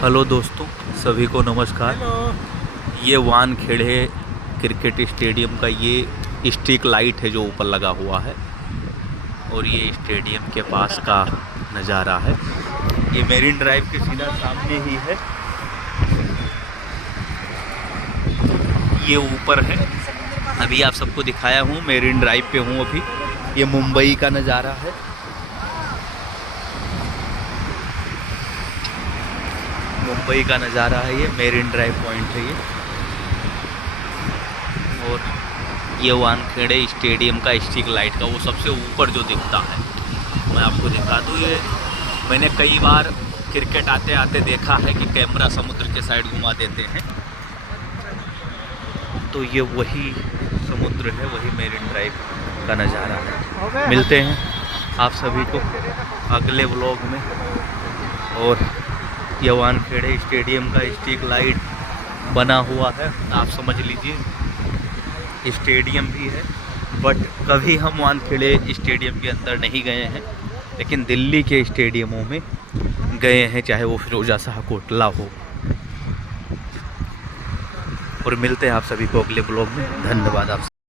Hello दोस्तों, सभी को नमस्कार। ये वानखेड़े क्रिकेट स्टेडियम का ये स्ट्रीट लाइट है जो ऊपर लगा हुआ है और ये स्टेडियम के पास का नज़ारा है। ये मेरीन ड्राइव के सीधा सामने ही है। ये ऊपर है, अभी आप सबको दिखाया हूँ। मेरीन ड्राइव पे हूँ अभी। ये मुंबई का नज़ारा है। मुंबई का नज़ारा है। ये मेरीन ड्राइव पॉइंट है ये। और ये वानखेड़े स्टेडियम का स्ट्रीट लाइट का वो सबसे ऊपर जो दिखता है, मैं आपको दिखा दूँ। ये मैंने कई बार क्रिकेट आते आते देखा है कि कैमरा समुद्र के साइड घुमा देते हैं, तो ये वही समुद्र है, वही मेरीन ड्राइव का नज़ारा है। मिलते हैं आप सभी को अगले व्लॉग में। और ये वानखेड़े स्टेडियम का स्ट्रीट लाइट बना हुआ है, आप समझ लीजिए स्टेडियम भी है। बट कभी हम वानखेड़े स्टेडियम के अंदर नहीं गए हैं, लेकिन दिल्ली के स्टेडियमों में गए हैं, चाहे वो फिरोजशाह कोटला हो। और मिलते हैं आप सभी को अगले ब्लॉग में। धन्यवाद आप